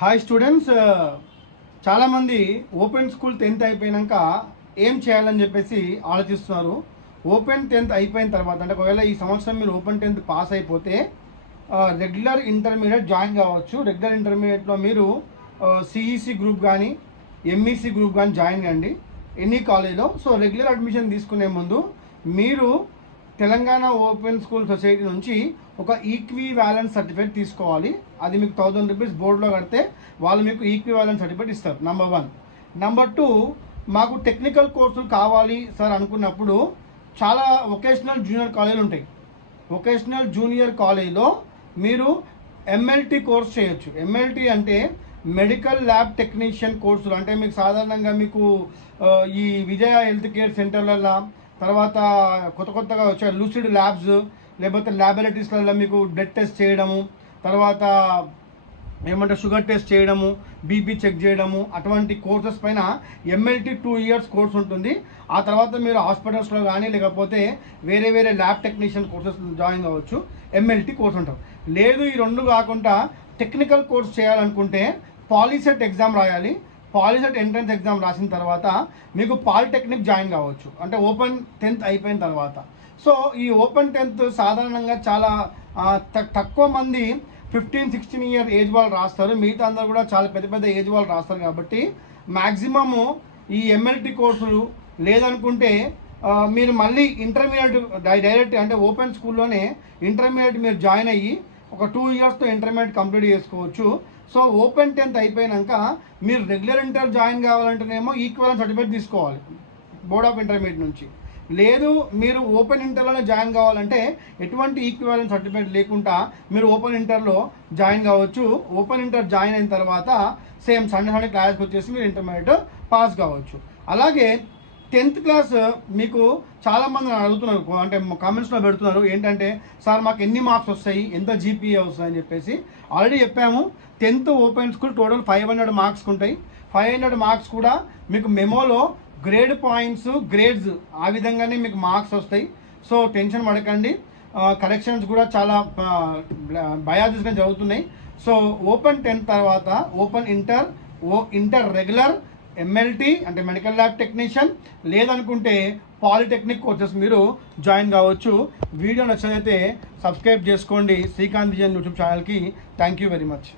Hi students, చాలామంది open school 10th అయిపోయాక ఏం చేయాలని చెప్పేసి ఆలోచిస్తున్నారు. ఓపెన్ 10th అయిపోయిన తర్వాత అంటే ఒకవేళ ఈ సంవత్సరం మీరు ఓపెన్ 10th పాస్ అయిపోతే రెగ్యులర్ ఇంటర్మీడియట్ జాయిన్ కావచ్చు. రెగ్యులర్ ఇంటర్మీడియట్లో మీరు సిఈసి గ్రూప్ కానీ ఎంఈసి గ్రూప్ కానీ జాయిన్ కండి ఎనీ కాలేజ్లో. సో రెగ్యులర్ అడ్మిషన్ తీసుకునే ముందు మీరు తెలంగాణ ఓపెన్ స్కూల్ సొసైటీ నుంచి ఒక ఈక్వివాలెంట్ సర్టిఫికేట్ తీసుకోవాలి. అది మీకు 1000 రూపీస్ బోర్డులో కడితే వాళ్ళు మీకు ఈక్వివాలెంట్ సర్టిఫికేట్ ఇస్తారు. నెంబర్ 1. నెంబర్ 2, మాకు టెక్నికల్ కోర్సులు కావాలి సార్ అనుకున్నప్పుడు చాలా వొకేషనల్ జూనియర్ కాలేజీలు ఉంటాయి. వొకేషనల్ జూనియర్ కాలేజీలో మీరు ఎంఎల్టీ కోర్స్ చేయొచ్చు. ఎంఎల్టీ అంటే మెడికల్ ల్యాబ్ టెక్నీషియన్ కోర్సులు. అంటే మీకు సాధారణంగా మీకు ఈ విజయ హెల్త్ కేర్ సెంటర్లలో, తర్వాత కొత్తగా వచ్చే లూసిడ్ ల్యాబ్స్, లేకపోతే ల్యాబొరేటరీస్లలో మీకు బ్లడ్ టెస్ట్ చేయడము, తర్వాత ఏమంటే షుగర్ టెస్ట్ చేయడము, బీపీ చెక్ చేయడము, అటువంటి కోర్సెస్ పైన ఎంఎల్టీ 2 years కోర్స్ ఉంటుంది. ఆ తర్వాత మీరు హాస్పిటల్స్లో కానీ లేకపోతే వేరే ల్యాబ్ టెక్నీషియన్ కోర్సెస్ జాయిన్ కావచ్చు. ఎంఎల్టీ కోర్స్ ఉంటారు. లేదు ఈ రెండు కాకుండా టెక్నికల్ కోర్స్ చేయాలనుకుంటే పాలిసెట్ ఎగ్జామ్ రాయాలి. పాలిసెట్ ఎంట్రన్స్ ఎగ్జామ్ రాసిన తర్వాత మీకు పాలిటెక్నిక్ జాయిన్ కావచ్చు, అంటే ఓపెన్ 10th అయిపోయిన తర్వాత. సో ఈ ఓపెన్ 10th సాధారణంగా చాలా తక్కువ మంది 15-16 year ఏజ్ వాళ్ళు రాస్తారు. మిగతా అందరూ కూడా చాలా పెద్ద ఏజ్ వాళ్ళు రాస్తారు. కాబట్టి మ్యాక్సిమము ఈ ఎంఎల్టీ కోర్సులు లేదనుకుంటే మీరు మళ్ళీ ఇంటర్మీడియట్ డైరెక్ట్ అంటే ఓపెన్ స్కూల్లోనే ఇంటర్మీడియట్ మీరు జాయిన్ అయ్యి ఒక 2 yearsతో ఇంటర్మీడియట్ కంప్లీట్ చేసుకోవచ్చు. సో ఓపెన్ 10th అయిపోయాక మీరు రెగ్యులర్ ఇంటర్ జాయిన్ కావాలంటేనేమో ఈక్వలెంట్ సర్టిఫికేట్ తీసుకోవాలి బోర్డ్ ఆఫ్ ఇంటర్మీడియట్ నుంచి. లేదు మీరు ఓపెన్ ఇంటర్లోనే జాయిన్ కావాలంటే ఎటువంటి ఈక్వివాలెంట్ సర్టిఫికేట్ లేకుండా మీరు ఓపెన్ ఇంటర్లో జాయిన్ కావచ్చు. ఓపెన్ ఇంటర్ జాయిన్ అయిన తర్వాత సేమ్ సండే క్లాస్కి వచ్చేసి మీరు ఇంటర్మీడియట్ పాస్ కావచ్చు. అలాగే 10th క్లాస్ మీకు చాలామంది అడుగుతున్నారు, అంటే కామెంట్స్లో పెడుతున్నారు ఏంటంటే సార్ మాకు ఎన్ని మార్క్స్ వస్తాయి, ఎంత జీపీఏ వస్తాయి అని చెప్పేసి. ఆల్రెడీ చెప్పాము 10th open school total 500 marks ఉంటాయి. 500 మార్క్స్ కూడా మీకు మెమోలో గ్రేడ్ పాయింట్స్, గ్రేడ్స్ ఆ విధంగానే మీకు మార్క్స్ వస్తాయి. సో టెన్షన్ పడకండి. కరెక్షన్స్ కూడా చాలా బయాసిస్గా జరుగుతున్నాయి. సో ఓపెన్ 10th తర్వాత ఓపెన్ ఇంటర్ రెగ్యులర్, ఎంఎల్టీ అంటే మెడికల్ ల్యాబ్ టెక్నీషియన్, లేదనుకుంటే పాలిటెక్నిక్ కోర్సెస్ మీరు జాయిన్ కావచ్చు. వీడియో నచ్చినైతే సబ్స్క్రైబ్ చేసుకోండి శ్రీకాంత్ విజయన్ యూట్యూబ్ ఛానల్కి. Thank you very much.